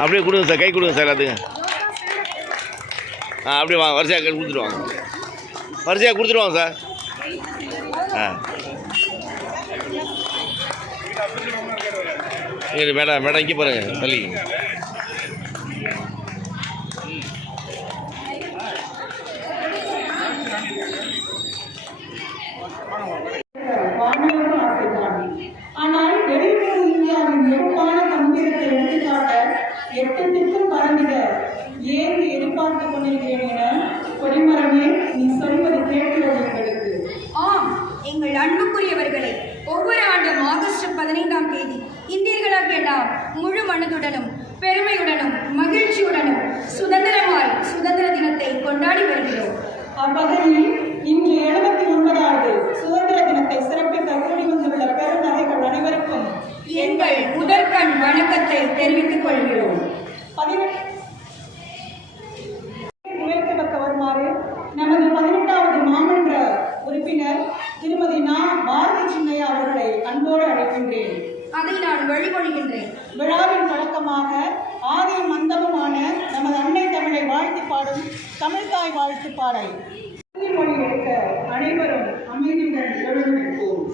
அப்படியே கொடுங்க சார், கை கொடுங்க சார் எல்லாத்துக்கும். அப்படியே வாங்க, வரிசையாக கை கொடுத்துருவாங்க, வரிசையாக கொடுத்துருவாங்க சார். மேடம் மேடம் இங்கே பாருங்க தள்ளி. ஆனால் வெளியுறவு இந்தியாவின் நெருப்பான கம்பீரத்தை எடுத்துக்காட்ட 8 திட்டம் பறந்திட ஏன் எதிர்பார்த்துக் கொண்டிருக்கிறேன் என கொடிமரமே நீ சொல்வது கேட்கிறது எங்களுக்கு. ஆம், எங்கள் அன்புக்குரியவர்களை ஒவ்வொரு ஆண்டும் ஆகஸ்ட் 15ஆம் தேதி இந்தியர்களாகிய நாம் முழு மனதுடனும் பெருமையுடனும் மகிழ்ச்சியுடனும் சுதந்திர தினத்தை கொண்டாடி வருகிறோம். அவ்வகையில் இன்று 79வது சுதந்திர தினத்தை சிறப்பிக்க கூடி வந்துள்ள பெருநகைகள் அனைவருக்கும் எங்கள் முதற்கண் வணக்கத்தை தெரிவித்துக் கொள்கிறோம். உயர்த்தக்க வருமாறு நமது 18வது மாமன்ற உறுப்பினர் திருமதி பாரதி சின்னையா அவர்களை அன்போடு அழைக்கின்றேன். அதை நான் வழிமொழிகின்றேன். விழாவின் தொடக்கமாக ஆதியும் மந்தமுமான நமது அன்னை தமிழை வாழ்த்து பாடும் தமிழ்தாய் வாழ்த்து பாடல் மொழி எடுக்க அனைவரும் அமைதியுடன் எழுந்து நிற்போம்.